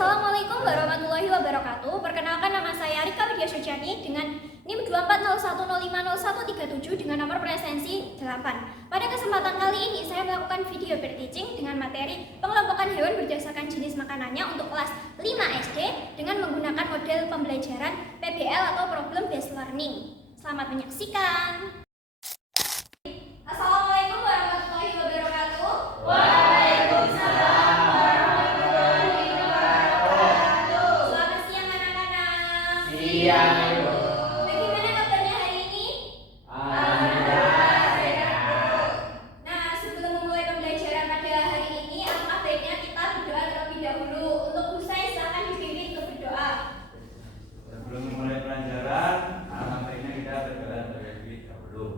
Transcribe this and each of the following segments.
Assalamualaikum warahmatullahi wabarakatuh. Perkenalkan, nama saya Rika Widya Suciani dengan NIM 2401050137 dengan nomor presensi 8. Pada kesempatan kali ini saya melakukan video teaching dengan materi pengelompokan hewan berdasarkan jenis makanannya untuk kelas 5 SD dengan menggunakan model pembelajaran PBL atau Problem Based Learning. Selamat menyaksikan. Assalamualaikum warahmatullahi wabarakatuh. Waalaikumsalam warahmatullahi wabarakatuh. Selamat siang anak-anak. Siang, Ibu. Bagaimana kabarnya hari ini? Alhamdulillah sehat. Nah, sebelum memulai pembelajaran pada hari ini, alangkah baiknya kita berdoa terlebih dahulu. Untuk usai, silakan dipimpin untuk berdoa. Sebelum memulai pelajaran, alhamdulillah kita berdoa terlebih dahulu.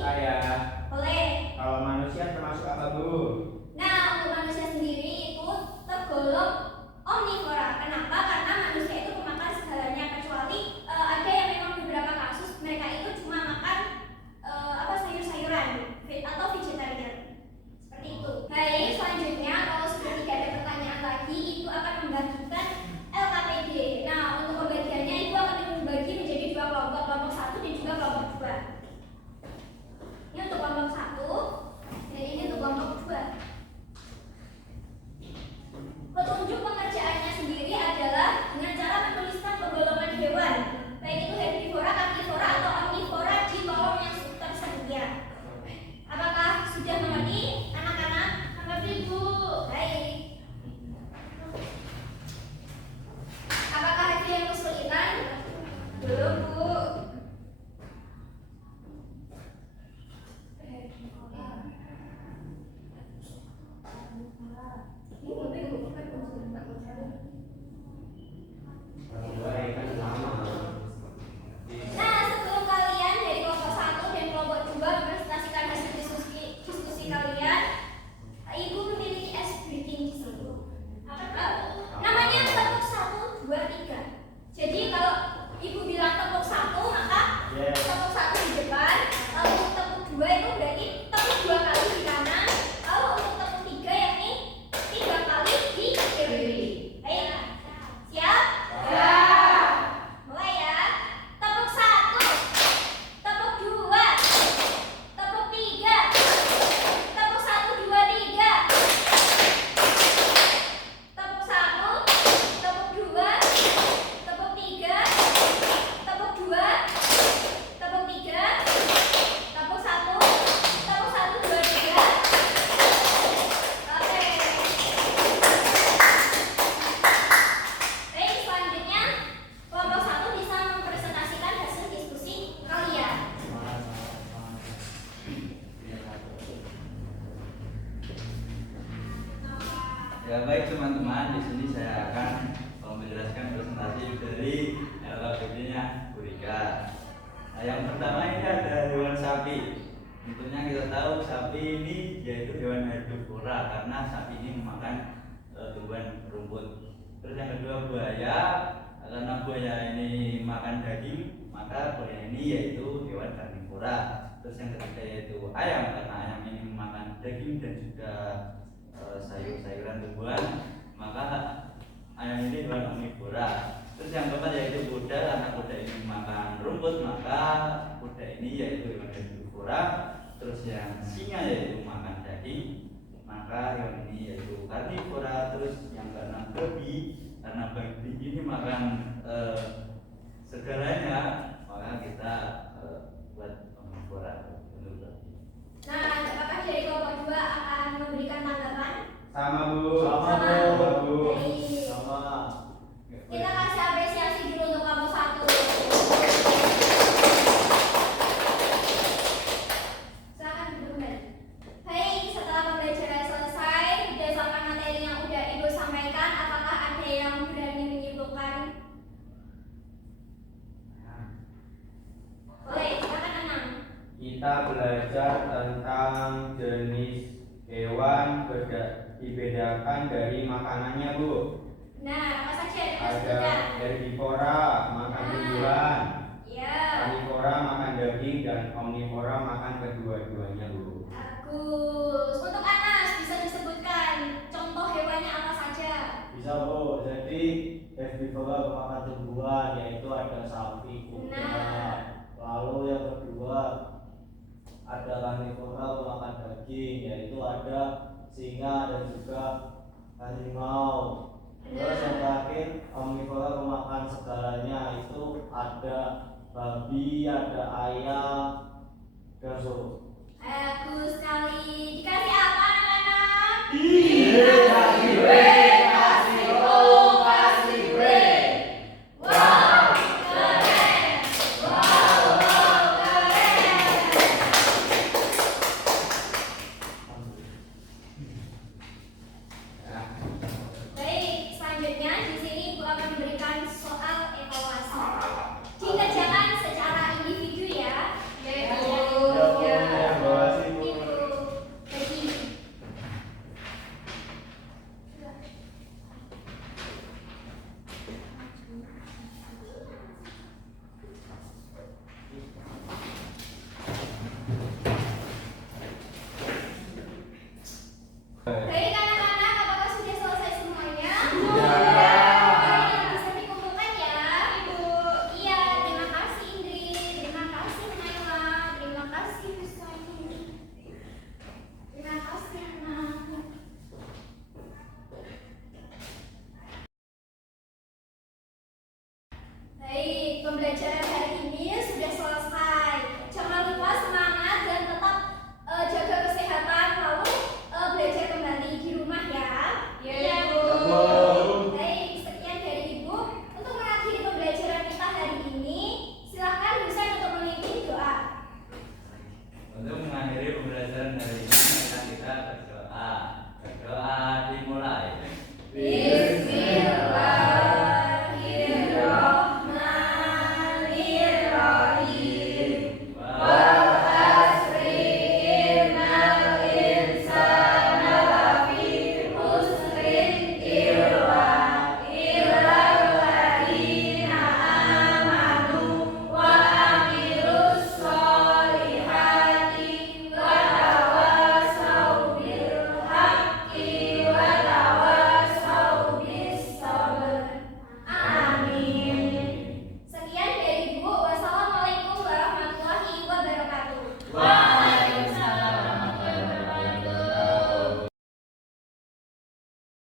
Saya. Boleh. Kalau manusia termasuk apa, Bu? Nah, untuk manusia sendiri itu tergolong omnivora. Kenapa? Karena manusia itu pemakan segalanya, kecuali ada yang memang beberapa kasus mereka itu cuma makan sayur-sayuran atau vegetarian. Seperti itu. Baik, selanjutnya kalau sudah tidak ada pertanyaan lagi, Ibu akan membagikan LKPD. Nah, untuk pembagiannya Ibu akan membagi menjadi dua kelompok, kelompok 1 dan juga kelompok 2. Ini untuk kelompok 1 dan ini untuk kelompok 2. Petunjuk pengerjaannya sendiri adalah dengan cara menuliskan penggolongan hewan, baik itu herbivora, karnivora, atau omnivora di kolom yang tersedia. Apakah sudah mengerti, anak-anak? Mengerti, Bu? Baik. Apakah ada yang kesulitan? Belum, Bu. Nah, sebelum kalian dari kelompok 1 dan kelompok 2 mempresentasikan hasil diskusi kalian, Ibu memiliki ice breaking di sini. Namanya tepuk 1, 2, 3. Jadi kalau Ibu bilang tepuk 1, maka tepuk 1 di depan, lalu tepuk 2 itu berarti tepuk 2 kali di kanan, lalu untuk tepuk 3 yakni 3 kali di kiri. Baik, siap? Mulai ya. Tepuk 1, tepuk 2, tepuk 3, tepuk 1, 2, 3. Tepuk 1, tepuk 2, tepuk 3, tepuk 2, tepuk 3, tepuk 1, tepuk 1, 2, 3. Oke. Baik, selanjutnya kelompok 1 bisa mempresentasikan hasil diskusi kalian. Ya baik teman-teman, di sini saya akan menjelaskan presentasi dari LKPD-nya Bu Rika. Nah, yang pertama ini ada hewan sapi. Tentunya kita tahu sapi ini yaitu hewan herbivora karena sapi ini memakan tumbuhan rumput. Terus yang kedua buaya, karena buaya ini makan daging, maka buaya ini yaitu hewan karnivora. Terus yang ketiga yaitu ayam, karena ayam ini memakan daging dan juga sayur-sayuran tumbuhan, maka ayam ini hewan omnivora. Terus yang keempat yaitu kuda, karena kuda ini makan rumput, maka kuda ini yaitu hewan herbivora. Terus yang singa yaitu makan daging, maka hewan ini yaitu karnivora. Terus yang keenam babi, karena babi ini makan segalanya, maka kita buat omnivora. Nah, apakah dari kelompok 2 akan memberikan tanggapan? Sama, Bu. Sama. Bu. Baik. Sama. Kita kasih apresiasi dulu untuk kelompok 1. Silakan duduk kembali. Baik, setelah pembelajaran selesai, berdasarkan materi yang udah Ibu sampaikan, apakah ada yang berani menyimpulkan? Boleh, silakan Anang. Kita belajar tentang jenis hewan dibedakan dari makanannya, Bu. Nah, apa saja yang Ada disebutkan? herbivora makan tumbuhan, Ya. karnivora makan daging, dan omnivora makan kedua-duanya, Bu. Bagus. Untuk Anas bisa disebutkan contoh hewannya apa saja? Bisa, Bu. Jadi herbivora memakan tumbuhan, yaitu ada sapi, kuda. Nah. Lalu yang kedua ada karnivora memakan daging, yaitu ada singa dan juga harimau. Terus yang terakhir omnivora memakan segalanya, itu ada babi, ada ayam, dan so. Bagus sekali. Dikasih